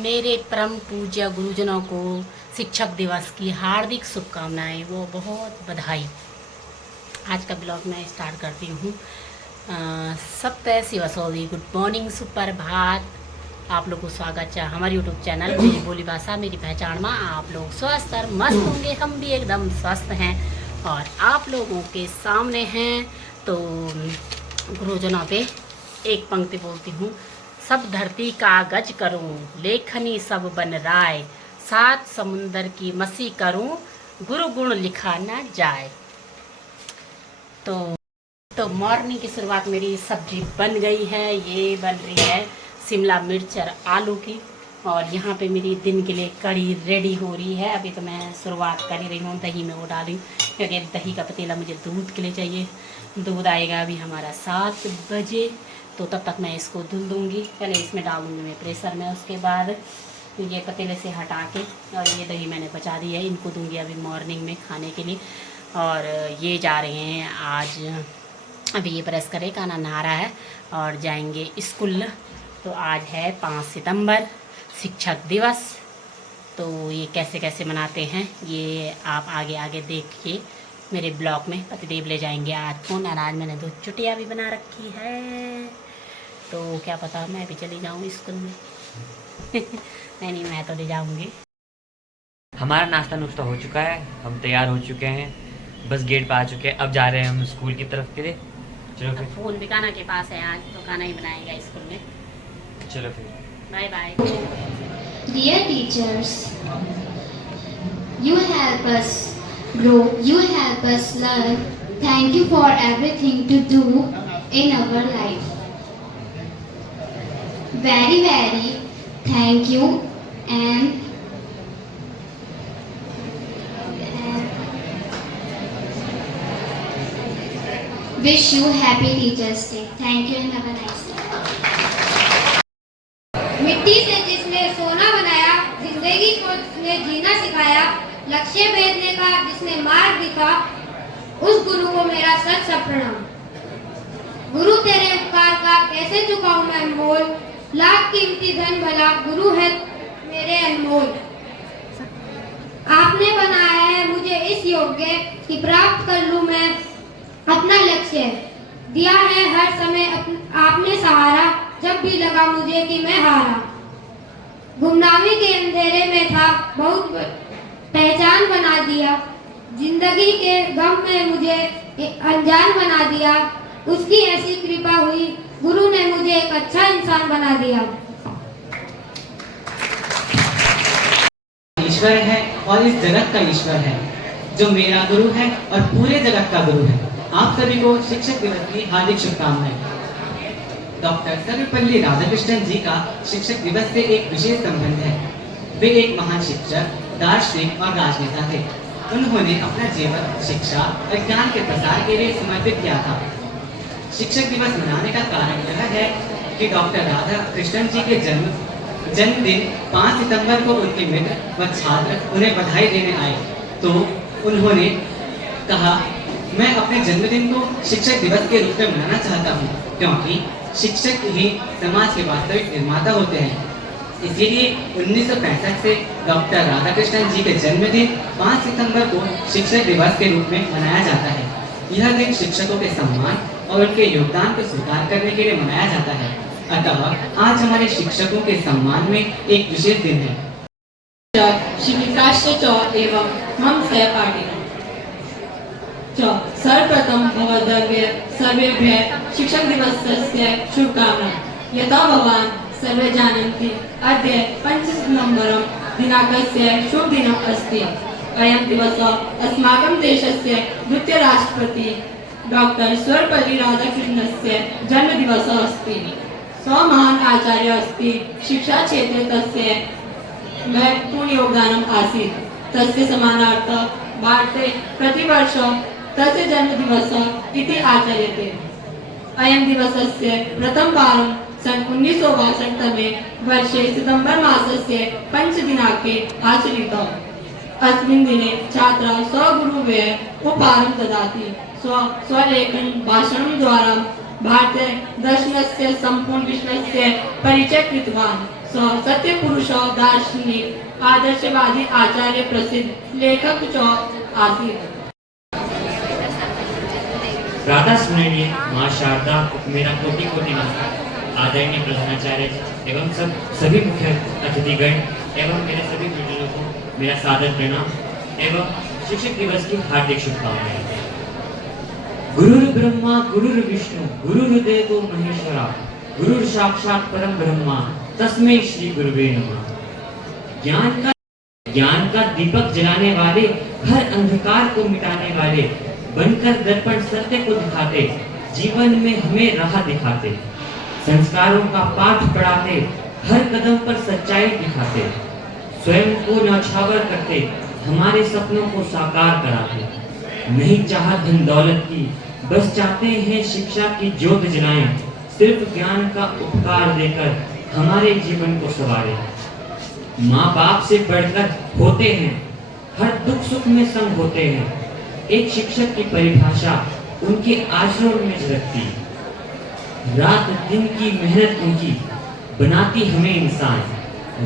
मेरे परम पूज्य गुरुजनों को शिक्षक दिवस की हार्दिक शुभकामनाएं वो बहुत बधाई। आज का ब्लॉग मैं स्टार्ट करती हूँ। सप्तह शिवसौदी गुड मॉर्निंग सुप्रभात। आप लोग को स्वागत है हमारे यूट्यूब चैनल मेरी बोली भाषा मेरी पहचान में। आप लोग स्वस्थ और मस्त होंगे, हम भी एकदम स्वस्थ हैं और आप लोगों के सामने हैं। तो गुरुजनों पे एक पंक्ति बोलती हूँ। सब धरती कागज करूं, लेखनी सब बन राय, सात समुंदर की मसी करूं, गुरु गुण लिखा ना जाए। तो मॉर्निंग की शुरुआत मेरी सब्जी बन गई है। ये बन रही है शिमला मिर्च और आलू की, और यहाँ पे मेरी दिन के लिए कढ़ी रेडी हो रही है। अभी तो मैं शुरुआत कर ही रही हूँ, दही में वो डाली क्योंकि दही का पतीला मुझे दूध के लिए चाहिए। दूध आएगा अभी हमारा 7 बजे, तो तब तक मैं इसको धुल दूँगी। पहले इसमें डालूँगी मैं प्रेशर में, उसके बाद ये पतीले से हटा के, और ये दही मैंने बचा दी है, इनको दूँगी अभी मॉर्निंग में खाने के लिए। और ये जा रहे हैं आज, अभी ये ब्रश करे खाना नहा रहा है और जाएंगे स्कूल। तो आज है 5 सितंबर शिक्षक दिवस। तो ये कैसे कैसे मनाते हैं ये आप आगे आगे देखिए मेरे ब्लॉग में। पतिदेव ले जाएंगे आज फोन, और आज मैंने 2 चुटिया भी बना रखी है। तो क्या पता मैं भी चली जाऊँ स्कूल में। नहीं मैं तो ले जाऊँगी। हमारा नाश्ता नुश्ता हो चुका है, हम तैयार हो चुके हैं, बस गेट पर आ चुके हैं। अब जा रहे हैं हम स्कूल की तरफ के लिए। चलो फिर। फोन भी काना के पास है, आज तो खाना ही बनाएगा स्कूल में। चलो फिर, bye bye. Dear teachers, you help us grow, you help us learn. Thank you for everything to do in our life. Very, very thank you, and wish you happy Teachers Day. Thank you and have a nice day. मिट्टी से जिसने सोना बनाया, जिंदगी को जिसने जीना सिखाया, लक्ष्य भेदने का जिसने मार्ग दिखा, उस गुरु को मेरा सत प्रणाम। गुरु तेरे उपकार का कैसे चुकाऊं मैं मोल, लाख कीमती धन भला गुरु है मेरे अनमोल। आपने बनाया है मुझे इस योग्य कि प्राप्त कर लूं मैं अपना लक्ष्य। दिया है हर समय आपने सहारा, जब भी लगा मुझे कि मैं हारा। गुमनामी के अंधेरे में था, बहुत पहचान बना दिया। जिंदगी के गम में मुझे अनजान बना दिया। उसकी ऐसी कृपा हुई, गुरु ने मुझे एक अच्छा इंसान बना दिया। ईश्वर है और इस जगत का ईश्वर है, जो मेरा गुरु है और पूरे जगत का गुरु है। आप सभी को शिक्षक दिवस की हार्दिक शुभकामनाएं। डॉक्टर सर्वपल्ली राधाकृष्णन जी का शिक्षक दिवस से एक विशेष संबंध है। वे एक महान शिक्षक, दार्शनिक और राजनेता थे। उन्होंने अपना जीवन शिक्षा और ज्ञान के प्रसार के लिए समर्पित किया था। शिक्षक दिवस मनाने का कारण यह है कि डॉक्टर राधाकृष्णन जी के जन्मदिन 5 सितंबर को उनके मित्र व छात्र उन्हें बधाई देने आए। तो उन्होंने कहा, मैं अपने जन्मदिन को शिक्षक दिवस के रूप में मनाना चाहता हूँ, क्योंकि शिक्षक ही समाज के वास्तविक निर्माता होते हैं। इसीलिए 1965 से डॉक्टर राधाकृष्णन जी के जन्मदिन 5 सितंबर को शिक्षक दिवस के रूप में मनाया जाता है। यह दिन शिक्षकों के सम्मान और उनके योगदान को स्वीकार करने के लिए मनाया जाता है। अतः आज हमारे शिक्षकों के सम्मान में एक विशेष दिन है। शिक्षिकाश्च एवं हम सहपाठिनः सर्वप्रथम भवद्भ्य सर्वेभ्यः शिक्षक दिवसस्य शुभकामनाः। यथा भवान् सर्वे जानन्ति, अद्य 5 सितम्बरं दिनाङ्कस्य शुभदिनम् अस्ति। अयं दिवसः अस्माकं देशस्य द्वितीय राष्ट्रपति डॉक्टर सर्वपल्ली राधाकृष्णस्य जन्मदिवसः अस्ति। सः महान् आचार्यः अस्ति। शिक्षा क्षेत्रे तस्य महत्वपूर्ण योगदानम् आसीत्। तस्य सम्मानार्थं भारते प्रतिवर्षं तस्य जन्मदिवसः इति आचर्यते। अयं दिवसस्य प्रथमवारं सन 1962 तमे वर्षे सितंबर मासस्य 5 दिनाङ्के आचरितम्। अस्मिन् दिने छात्राः स्वगुरुभ्यः उपहारं ददाति। स्वलेखन भाषणं द्वारा भारतीय दर्शनस्य सम्पूर्ण विश्वस्य परिचयं कृतवान्। सत्य पुरुषों दार्शनिक आदर्शवादी आचार्य प्रसिद्ध लेखक चौक आसिफ। प्रातः स्मरणीय माँ शारदा मेरा कोटि कोटि नमस्कार। आदरणीय प्रधानाचार्य एवं सभी मुख्य अतिथिगण एवं मेरे सभी गुरुजनों को मेरा सादर प्रणाम एवं शिक्षक दिवस की हार्दिक शुभकामनाएं। गुरुर् ब्रह्मा गुरुर् विष्णु गुरुर्देवो महेश्वरा गुरुर् साक्षात परम ब्रह्मा तस्मै श्री गुरुवे नमः। ज्ञान का दीपक जलाने वाले, हर अंधकार को मिटाने वाले, बनकर दर्पण सत्य को दिखाते, जीवन में हमें राह दिखाते, संस्कारों का पाठ पढ़ाते, हर कदम पर सच्चाई दिखाते, स्वयं को न्यौछावर करते, हमारे सपनों को साकार कराते। नहीं चाह धन दौलत की, बस चाहते हैं शिक्षा की ज्योत जलाएं, सिर्फ ज्ञान का उपकार देकर हमारे जीवन को संवारें। माँ बाप से बढ़कर होते हैं, हर दुख सुख में संग होते हैं। एक शिक्षक की परिभाषा उनके आचरण में झलकती। रात दिन की मेहनत उनकी बनाती हमें इंसान,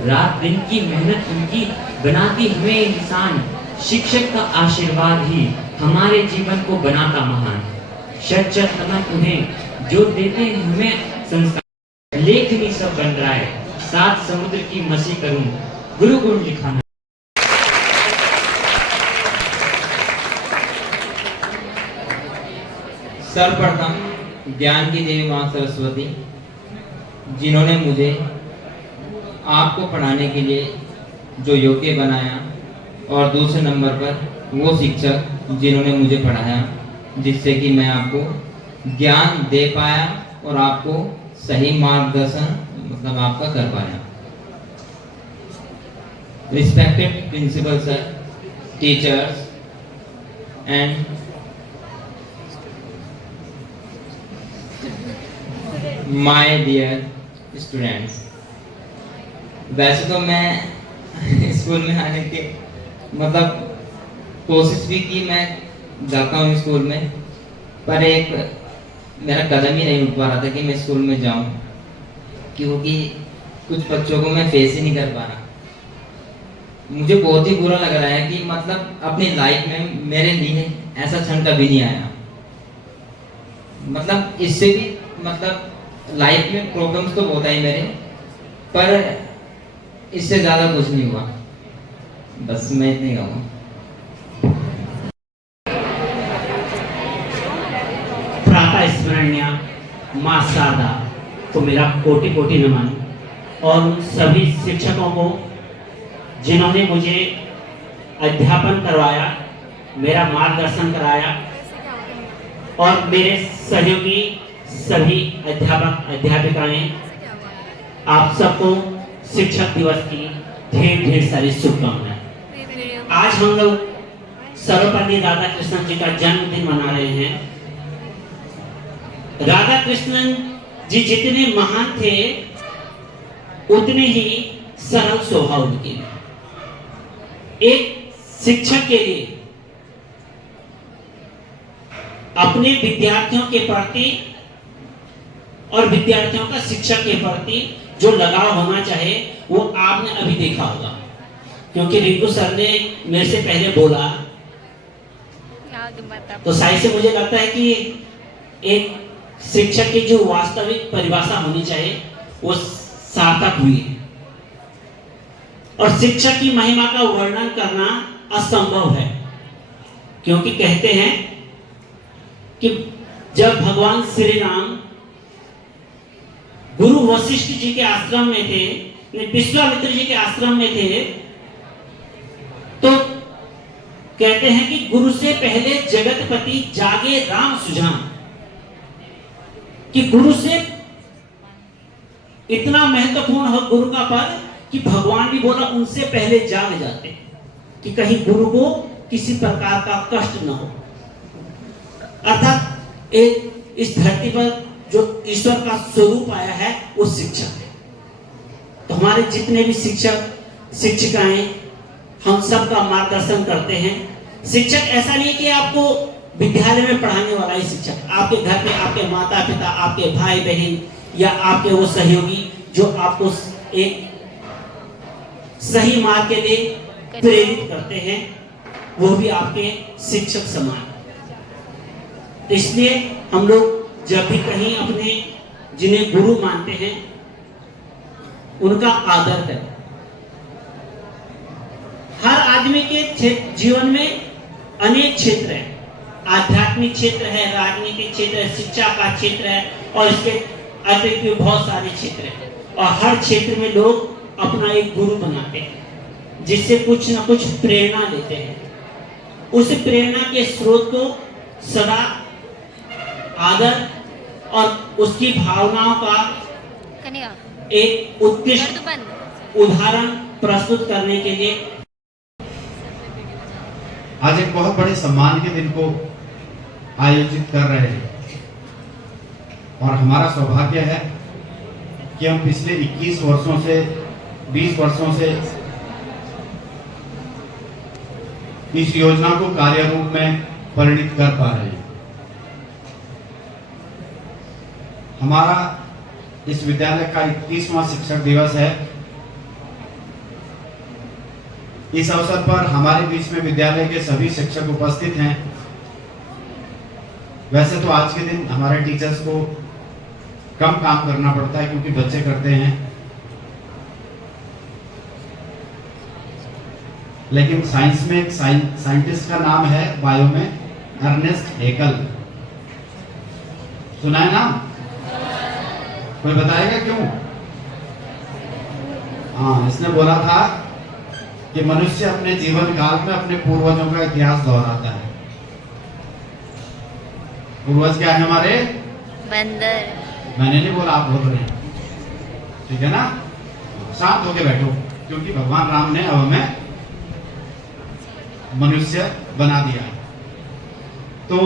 रात दिन की मेहनत उनकी बनाती हमें इंसान। शिक्षक का आशीर्वाद ही हमारे जीवन को बनाता महान। शत शत नमन उन्हें जो देते हैं हमें संस्कार। लेखनी सब बन रहा है, सात समुद्र की मसी करूं, गुरु गुण लिखाना। सर्वप्रथम ज्ञान की देवी माँ सरस्वती, जिन्होंने मुझे आपको पढ़ाने के लिए जो योग्य बनाया, और दूसरे नंबर पर वो शिक्षक जिन्होंने मुझे पढ़ाया, जिससे कि मैं आपको ज्ञान दे पाया और आपको सही मार्गदर्शन मतलब आपका कर पाया। Respected principal sir, teachers and my dear students. वैसे तो मैं स्कूल में आने के मतलब कोशिश भी की, मैं जाता हूँ स्कूल में, पर एक मेरा कदम ही नहीं उठ पा रहा था कि मैं स्कूल में जाऊँ, क्योंकि कुछ बच्चों को मैं फेस ही नहीं कर पा रहा। मुझे बहुत ही बुरा लग रहा है कि मतलब अपनी लाइफ में मेरे लिए ऐसा क्षण कभी नहीं आया। मतलब इससे भी मतलब लाइफ में प्रॉब्लम्स तो बहुत आई मेरे, पर इससे ज़्यादा कुछ नहीं हुआ। बस मैं इतने कहूँगा। प्रातः स्मरणीय माँ शारदा को मेरा कोटि कोटि नमन, और उन सभी शिक्षकों को जिन्होंने मुझे अध्यापन करवाया, मेरा मार्गदर्शन कराया, और मेरे सहयोगी सभी अध्यापक अध्यापिकाएं, आप सबको शिक्षक दिवस की ढेर ढेर सारी शुभकामनाएं। आज हम लोग सर्वपल्ली राधा कृष्णन जी का जन्मदिन मना रहे हैं। राधा कृष्णन जी जितने महान थे उतने ही सरल स्वभाव उनके। एक शिक्षक के लिए अपने विद्यार्थियों के प्रति और विद्यार्थियों का शिक्षक के प्रति जो लगाव होना चाहिए वो आपने अभी देखा होगा, क्योंकि रिंकू सर ने मेरे से पहले बोला, तो साइड से मुझे लगता है कि एक शिक्षक की जो वास्तविक परिभाषा होनी चाहिए वो सार्थक हुई है। और शिक्षक की महिमा का वर्णन करना असंभव है, क्योंकि कहते हैं कि जब भगवान श्री राम गुरु वशिष्ठ जी के आश्रम में थे, विश्वामित्र जी के आश्रम में थे, तो कहते हैं कि गुरु से पहले जगतपति जागे राम सुजान, कि गुरु से इतना महत्वपूर्ण हो गुरु का पद कि भगवान भी बोला उनसे पहले जाग जाते, कि कहीं गुरु को किसी प्रकार का कष्ट न हो। अर्थात एक इस धरती पर जो ईश्वर का स्वरूप आया है वो शिक्षक है। तो हमारे जितने भी शिक्षक शिक्षिकाएं हम सब का मार्गदर्शन करते हैं। शिक्षक ऐसा नहीं कि आपको विद्यालय में पढ़ाने वाला ही शिक्षक, आपके घर में आपके माता पिता, आपके भाई बहन या आपके वो सहयोगी जो आपको एक सही मार्ग के लिए प्रेरित करते हैं, वो भी आपके शिक्षक समान। इसलिए हम लोग जब भी कहीं अपने जिन्हें गुरु मानते हैं उनका आदर करें। हर आदमी के जीवन में अनेक क्षेत्र हैं, आध्यात्मिक क्षेत्र है, राजनीतिक क्षेत्र है, शिक्षा का क्षेत्र है और इसके अतिरिक्त भी बहुत सारे क्षेत्र हैं। और हर क्षेत्र में लोग अपना एक गुरु बनाते हैं जिससे कुछ ना कुछ प्रेरणा लेते हैं। उस प्रेरणा के स्रोत को सदा आदर और उसकी भावनाओं का एक उत्कृष्ट उदाहरण प्रस्तुत करने के लिए आज एक बहुत बड़े सम्मान के दिन को आयोजित कर रहे हैं और हमारा सौभाग्य है कि हम पिछले 21 वर्षों से 20 वर्षों से इस योजना को कार्य रूप में परिणित कर पा रहे हैं। हमारा इस विद्यालय का 21वां शिक्षक दिवस है। इस अवसर पर हमारे बीच में विद्यालय के सभी शिक्षक उपस्थित हैं। वैसे तो आज के दिन हमारे टीचर्स को कम काम करना पड़ता है क्योंकि बच्चे करते हैं, लेकिन साइंस में एक साइंटिस्ट का नाम है बायो में, अर्नेस्ट हेकल। सुना है ना? कोई बताएगा क्यों? हाँ, इसने बोला था कि मनुष्य अपने जीवन काल में अपने पूर्वजों का इतिहास दोहराता है। पूर्वज क्या है हमारे? बंदर। मैंने नहीं बोला, आप बोल रहे हैं, ठीक है ना? शांत होके बैठो, क्योंकि भगवान राम ने अब हमें मनुष्य बना दिया है। तो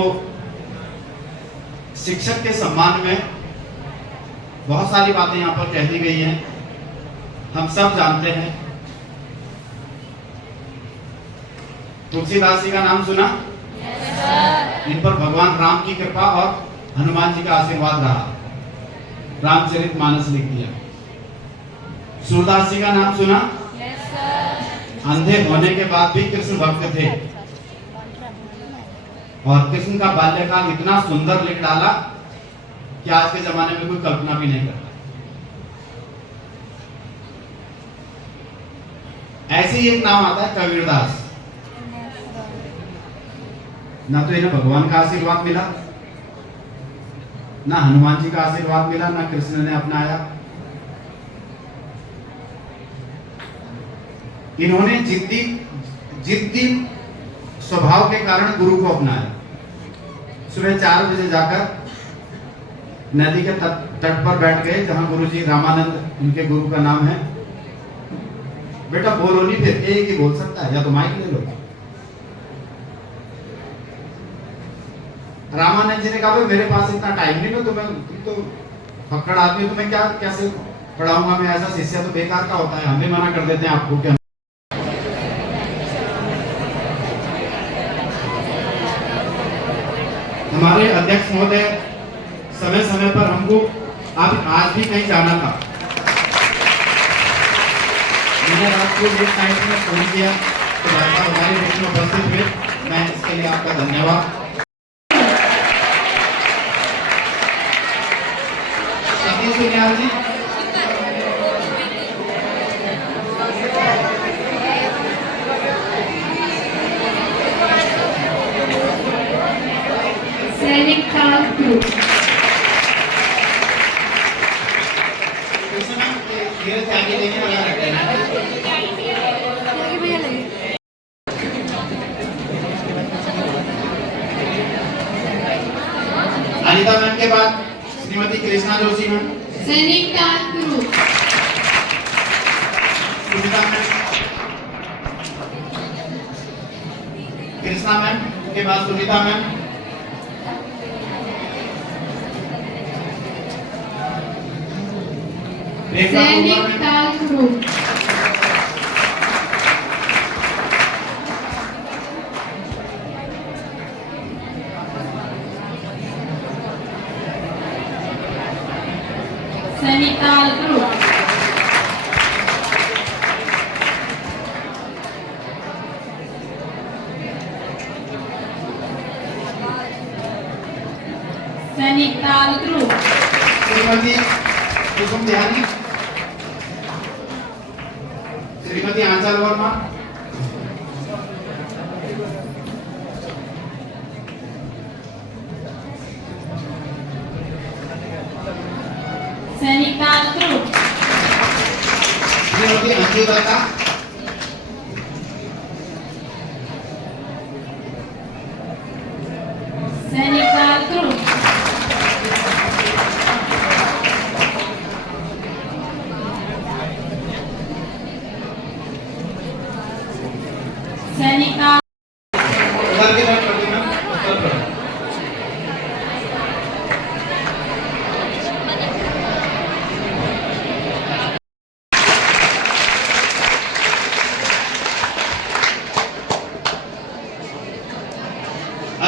शिक्षक के सम्मान में बहुत सारी बातें यहाँ पर कह दी गई हैं। हम सब जानते हैं, तुलसीदास जी का नाम सुना? इन पर भगवान राम की कृपा और हनुमान जी का आशीर्वाद रहा। रामचरितमानस लिख दिया। सूरदास जी का नाम सुना? अंधे होने के बाद भी कृष्ण भक्त थे और कृष्ण का बाल्यकाल इतना सुंदर लिख डाला कि आज के जमाने में कोई कल्पना भी नहीं करता। ऐसे ही एक नाम आता है कबीरदास। ना तो इन्हें भगवान का आशीर्वाद मिला, ना हनुमान जी का आशीर्वाद मिला, ना कृष्ण ने अपनाया। इन्होंने जिद्दी स्वभाव के कारण गुरु को अपनाया। सुबह 4 बजे जाकर नदी के तट पर बैठ गए जहां गुरुजी रामानंद उनके गुरु का नाम है। बेटा बोलो नहीं, फिर एक ही बोल सकता है, या तो माइक ले लो। रामानंद जी ने कहा, मेरे पास इतना टाइम नहीं, तुम तो फक्कड़ आदमी हो, तुम्हें क्या कैसे पढ़ाऊंगा मैं, ऐसा शिष्य तो बेकार का होता है। हम भी मना कर देते हैं आपको कि हमारे अध्यक्ष महोदय समय समय पर हमको आज भी कहीं जाना था, मैंने रात को लेट नाइट में फोन किया तो भाई साहब हमारे बीच में उपस्थित हुए। मैं इसके लिए आपका धन्यवाद। सतीश सुनियाल जी, सैनिक काल ग्रुप। अनिता मैम के बाद श्रीमती कृष्णा जोशी मैम। सैनिक काल group. Sunita ma'am, Krishna ma'am के बाद सुनीता मैम। सैनिक काल ग्रुप। सैनिक काल ग्रुप। सैनिक काल ग्रुप श्रीमती कुसुम ध्यानी, श्रीमती आंचल वर्मा, सैनिक काल ग्रुप श्रीमती अंजू दत्ता, सैनिक काल ग्रुप सैनिक काल उधर की तरफ करती ना, उधर करो।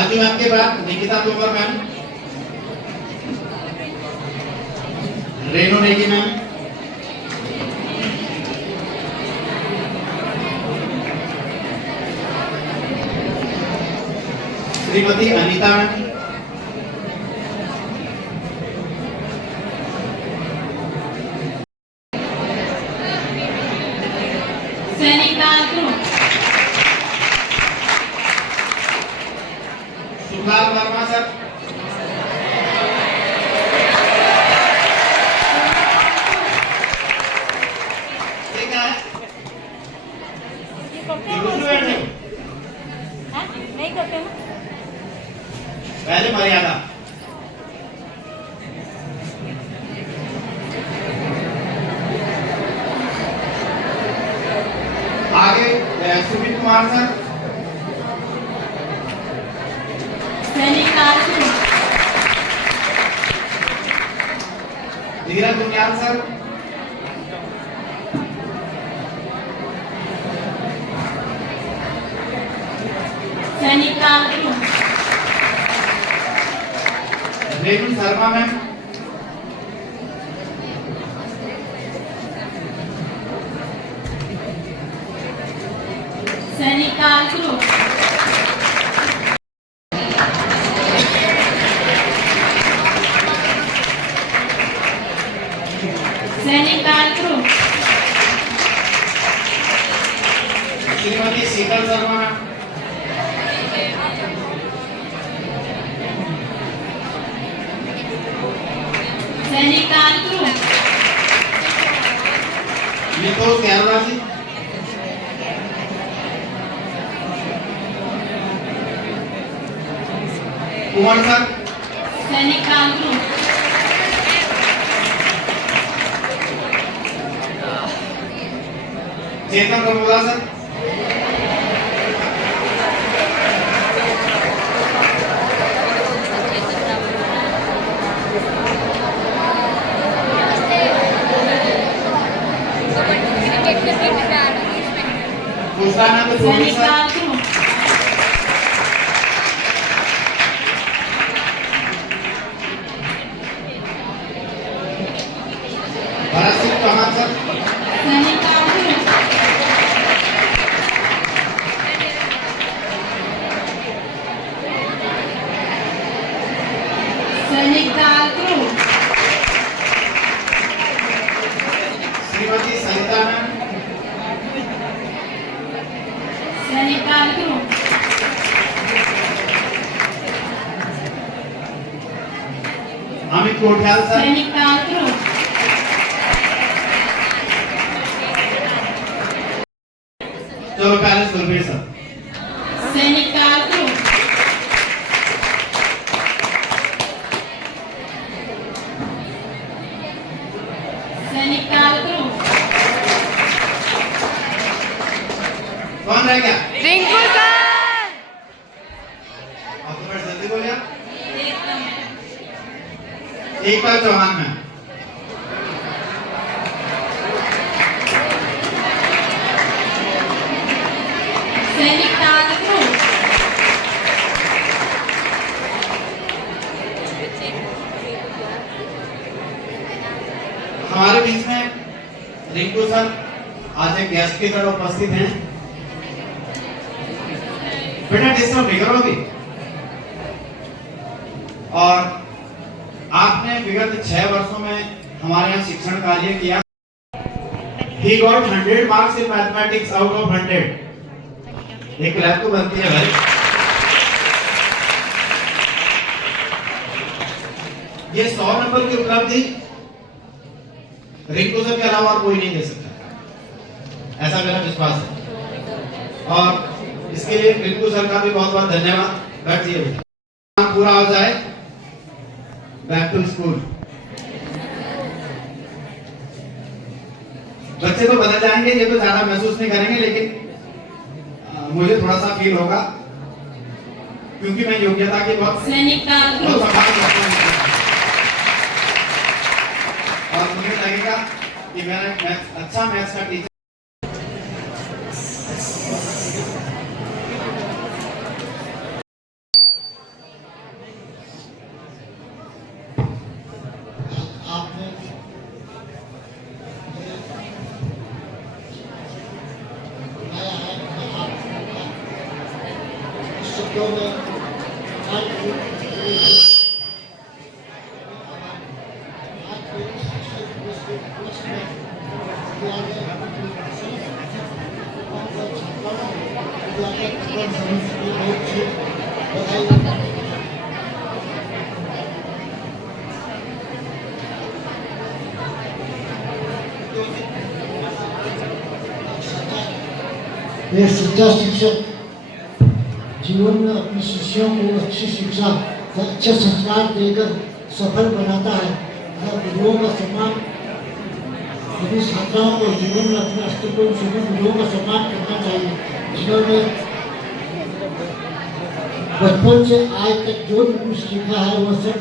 अंजू मैम के बाद Nikita Tomar ma'am, Renu Negi ma'am, Shrimati Anita ma'am, सैनिक काल ग्रुप सुभाष वर्मा सर, ठीक है, नहीं करते ना पहले मर्यादा। आगे सुमित कुमार सर, सैनिक काल ग्रुप धीरज दुनियाल सर, सैनिक काल ग्रुप रेणु शर्मा मैम, सैनिक काल ग्रुप सैनिक काल ग्रुप श्रीमती शीतल शर्मा मैम, सैनिक काल ग्रुप निकोल कैरला जी, कुमार सर, सैनिक काल ग्रुप चेतन कमोला सर, पुष्पानंद धोनी सैनिक सर, काल ग्रुप भरत सिंह चौहान सर, सैनिक काल ग्रुप सैनिक काल ग्रुप श्रीमती सरिता मैम, सैनिक काल ग्रुप अमित कोठियाल सर, सैनिक काल ग्रुप चलो पहले सुरभीर सर, सैनिक काल ग्रुप सैनिक काल ग्रुप कौन रह गया? रिंकू सर अब तो मैं जल्दी बोलिए। एकता चौहान मैम, सैनिक काल ग्रुप हमारे बीच में रिंकू सर आज एक गेस्ट की तरह उपस्थित हैं। बेटा डिस्टर्ब नहीं करोगी। और विगत 6 वर्षों में हमारे यहाँ शिक्षण कार्य किया। He got 100 marks in mathematics out of 100। एक क्लैप तो बनती है भाई। ये 100 नंबर की उपलब्धि रिंकू सर के अलावा और कोई नहीं दे सकता, ऐसा मेरा विश्वास है। और इसके लिए रिंकू सर का भी बहुत बहुत धन्यवाद। बैठ जाइए, पूरा हो जाए, बैक टू स्कूल। बच्चे तो बदल जाएंगे, ये तो ज्यादा महसूस नहीं करेंगे, लेकिन मुझे थोड़ा सा फील होगा क्योंकि मैं योग्यता के बहुत और मुझे लगेगा कि मेरा अच्छा मैथ्स का टीचर। एक सच्चा शिक्षक जीवन में अपने शिष्यों को अच्छी शिक्षा अच्छे संस्कार देकर सफल बनाता है तथा गुरुओं का सम्मान। सभी छात्राओं को जीवन में अपने अस्तित्व में सभी गुरुओं का सम्मान करना चाहिए, जिन्होंने बचपन से आज तक जो भी कुछ सीखा है वह सब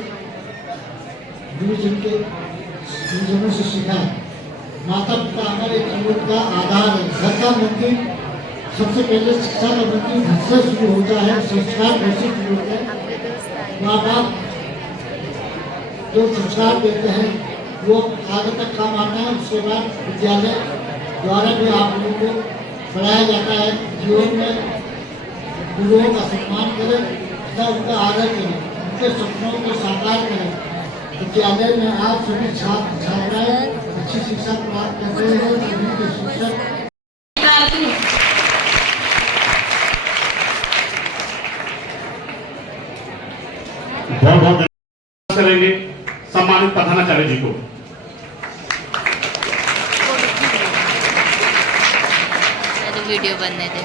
गुरुजनों से सीखा है। माता पिता हमारे जीवन का आधार है। घर का मंदिर सबसे पहले शिक्षा का मंदिर घर से शुरू होता है, संस्कार घर से शुरू होता है। माँ बाप जो संस्कार देते हैं वो आगे तक काम आता है। उसके बाद विद्यालय द्वारा भी आप लोगों को पढ़ाया जाता है। जीवन में गुरुओं का सम्मान करें तथा उनका आदर करें, उनके सपनों को साकार करें। विद्यालय में आप सभी छात्र छात्राएं अच्छी शिक्षा प्राप्त कर रहे हैं। सभी के शिक्षक बहुत बहुत करेंगे सम्मानित प्रधानाचार्य जी को। वीडियो बनने दे।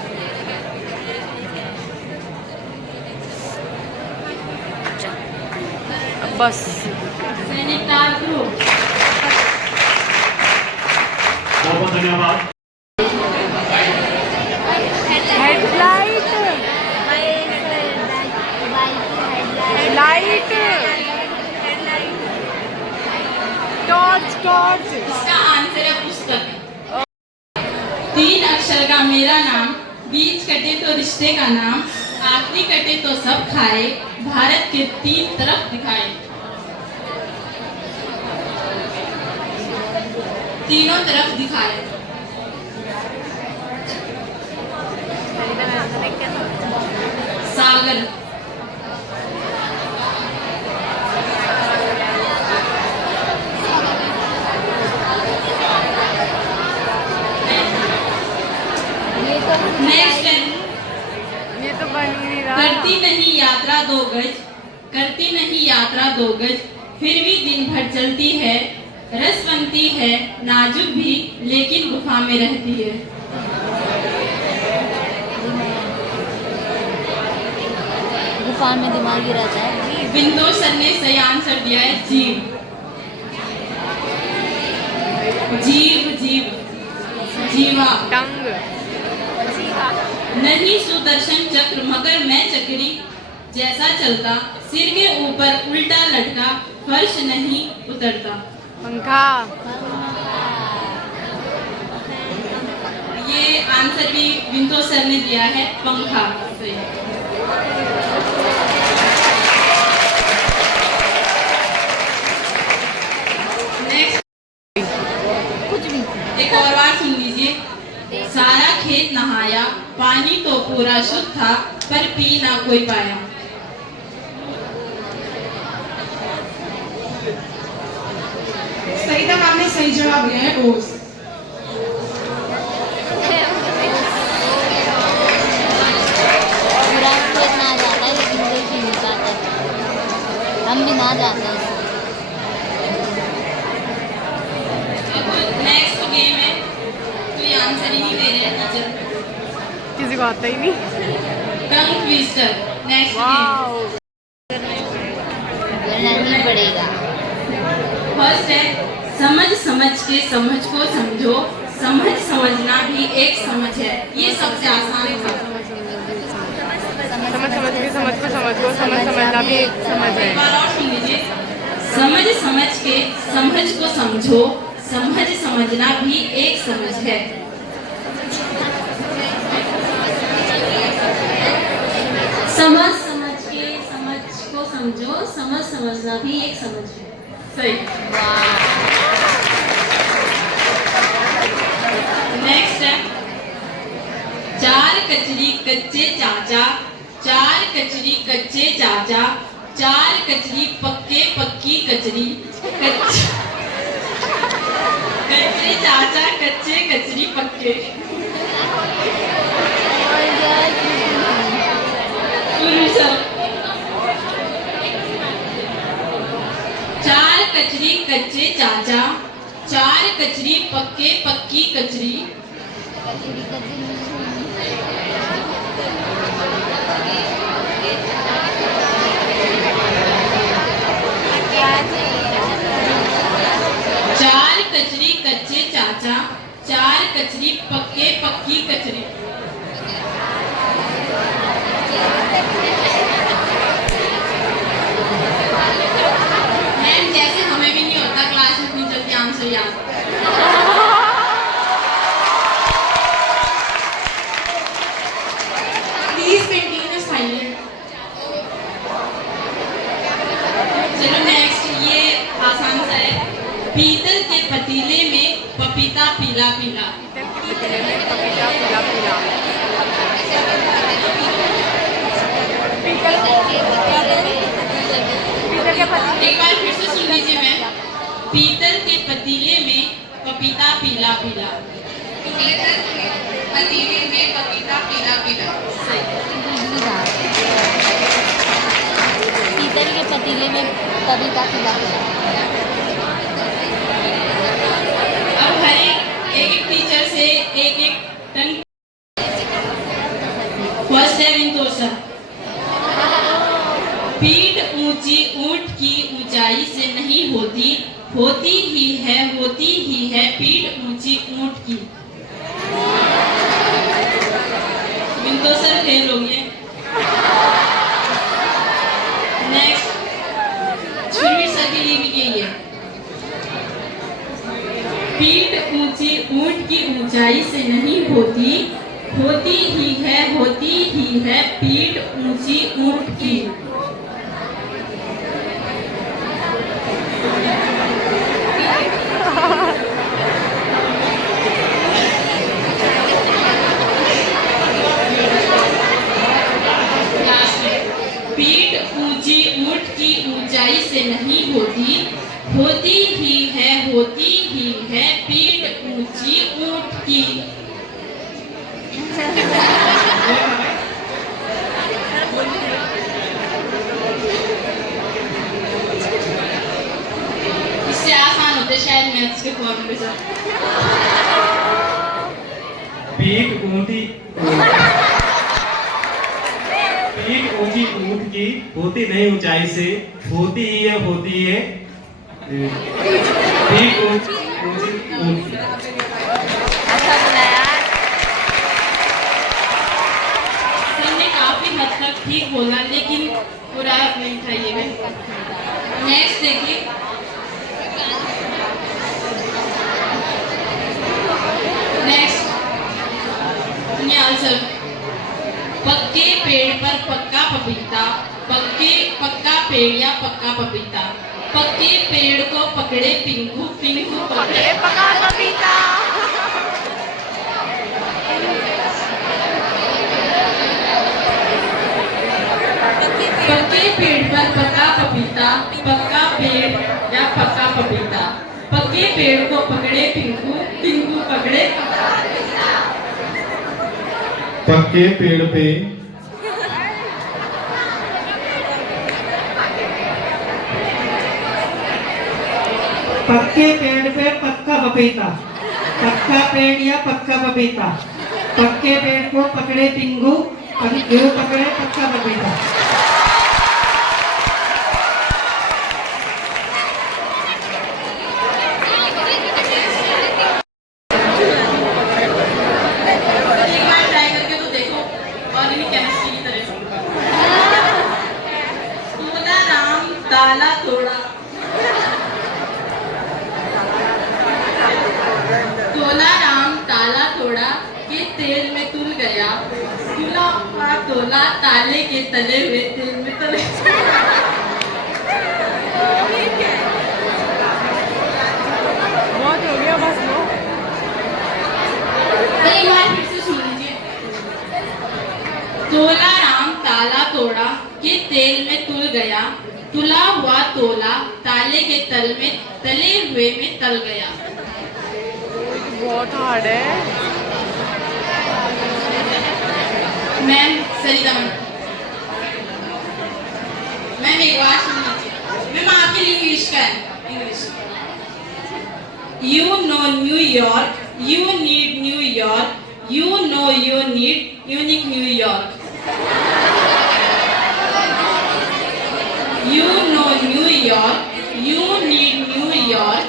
बस बहुत बहुत धन्यवाद। इसका आंसर है पुस्तक। 3 अक्षर का मेरा नाम, बीच कटे तो रिश्ते का नाम, आखिरी कटे तो सब खाए, भारत के 3 तरफ दिखाए। तीनों तरफ दिखाए। सागर। नेक्स्ट ये तो बन नहीं रहा। करती नहीं यात्रा 2 गज, करती नहीं यात्रा 2 गज, फिर भी दिन भर चलती है, रस बनती है नाजुक भी, लेकिन गुफा में रहती है। गुफा में दिमाग ही रहता है। बिंदु सर ने सही आंसर दिया है जीव। जीव जीव जीवा। टंग। नहीं सुदर्शन चक्र मगर मैं चक्री, जैसा चलता सिर के ऊपर उल्टा लटका, फर्श नहीं उतरता। पंखा। ये आंसर भी बिंदु सर ने दिया है, पंखा। नेक्स्ट एक और बार सुन लीजिए। सारा खेत नहाया, पानी तो पूरा शुद्ध था, पर पी ना कोई पाया। सही जवाब दिया है ओस। इतना आ जाता है लेकिन कोई भी नहीं पाता, हम भी ना जाते हैं। नेक्स्ट गेम है, कोई आंसर ही नहीं दे रहे हैं टीचर, किसी को आता ही नहीं। Tongue twister. नेक्स्ट नहीं पड़ेगा। फर्स्ट है समझ समझ के समझ को समझो, समझ समझना भी एक समझ है। ये सबसे आसान है। समझ समझ के समझ को समझना भी एक समझ है। एक बार और सुन लीजिए, समझ समझ के समझ को समझो, समझ समझना भी एक समझ है। समझ समझ के समझ को समझो, समझ समझना भी एक समझ है। सही। नेक्स्ट है चार कचरी कच्चे चाचा, चार कचरी कच्चे चाचा, चार कचरी पक्के पक्की कचरी, कच्चे चाचा कच्चे कचरी पक्के। चार कचरी कच्चे चाचा, चार कचरी पक्के पक्की कचरी, चार कचरी कच्चे चाचा, चार कचरी पक्के पक्की कचरी। मैम जैसे हमें भी नहीं होता क्लास में इतनी जल्दी आंसर याद। Please maintain silent. चलो नेक्स्ट, ये आसान सा है। पीतल के पतीले में पपीता पीला पीला। एक बार फिर से सुन लीजिए मैम। पीतल के पतीले में पपीता पीला पीला। पीतल के पतीले में पपीता पीला पीला। सही। पीतल के पतीले में पपीता पीला पीला। अब हर एक टीचर से एक एक टन। फर्स्ट है विंतोषा। पीठ ऊंची ऊंट की ऊंचाई से नहीं होती, होती ही है पीठ ऊंची ऊंट की। विंतोषा फेल हो गए। नेक्स्ट, छुरी सदी भी यही है। पीठ ऊंची ऊंट की ऊंचाई से नहीं होती, होती ही है पीठ ऊंची ऊंट की। पीठ ऊंची ऊंट की ऊंचाई से नहीं होती, होती ही है पीठ ऊंची ऊंट की। इससे आसान होते शायद मैथ्स के फॉर्मूले से। पीठ ऊंची ऊंट की होती नहीं ऊंचाई से, होती ही है पीठ ऊंची ऊंट की। हमने काफी हद तक ठीक बोला, लेकिन पूरा नहीं था ये में। नेक्स्ट देखिए, नेक्स्ट ये आंसर। पक्के पेड़ पर पक्का पपीता, पक्का पेड़ या पक्का पपीता। पक्के पेड़ को पकड़े पिंकू, पिंकू पकड़े पक्का पपीता। पक्के पेड़ पर पक्का पपीता, पक्का पेड़ या पक्का पपीता। पक्का पक्के पेड़ को पकड़े पिंकू, पिंकू पकड़े पक्के पेड़ पे पक्के पेड़ पे पक्का पपीता, पक्का पेड़ या पक्का पपीता, पक्के पेड़ को पकड़े पिंगू, पिंगू पकड़े पक्का पपीता। एक बार ट्राई करके तो देखो ऑर्गेनिक केमिस्ट्री की तरह। तोला राम ताला तोड़ा, तोला राम ताला तोड़ा के तेल में तुल गया, तुला हुआ तोला ताले के तले हुए तेल में तले। बहुत हो गया बस लो। एक बार फिर से सुन लीजिए। तोला राम ताला तोड़ा के तेल में तुल गया, तुला हुआ तोला ताले के तल में तले हुए में तल गया। बहुत हार्ड है। मैम सरिता मैम एक बार सुन लीजिए। मैम आपके लिए इंग्लिश का है, English. You know New York, you need New York, you know you need unique New York. You know New York, you need New York,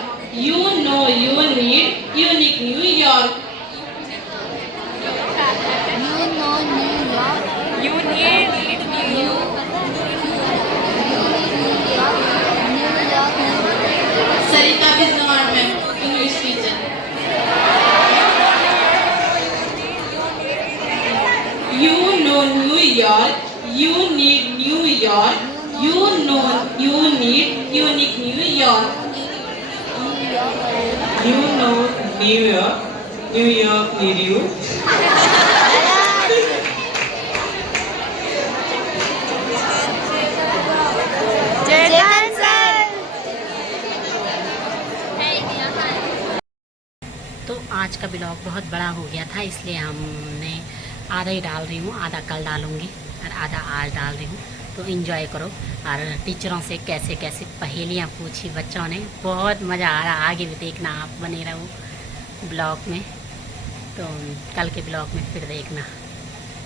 you know you need unique New York. You know New York. You need New York. Sarita Bisnawar ma'am, English teacher. You know New York, you need New York, you know you need unique New York. You know New York, New York need you. Chetan sir. तो आज का blog बहुत बड़ा हो गया था, इसलिए हमने आधा ही डाल रही हूँ, आधा कल डालूँगी और आधा आज डाल रही हूँ। तो एंजॉय करो। और टीचरों से कैसे कैसे पहेलियाँ पूछी बच्चों ने, बहुत मज़ा आ रहा। आगे भी देखना, आप बने रहो ब्लॉग में। तो कल के ब्लॉग में फिर देखना,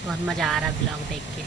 बहुत मज़ा आ रहा ब्लॉग देख के।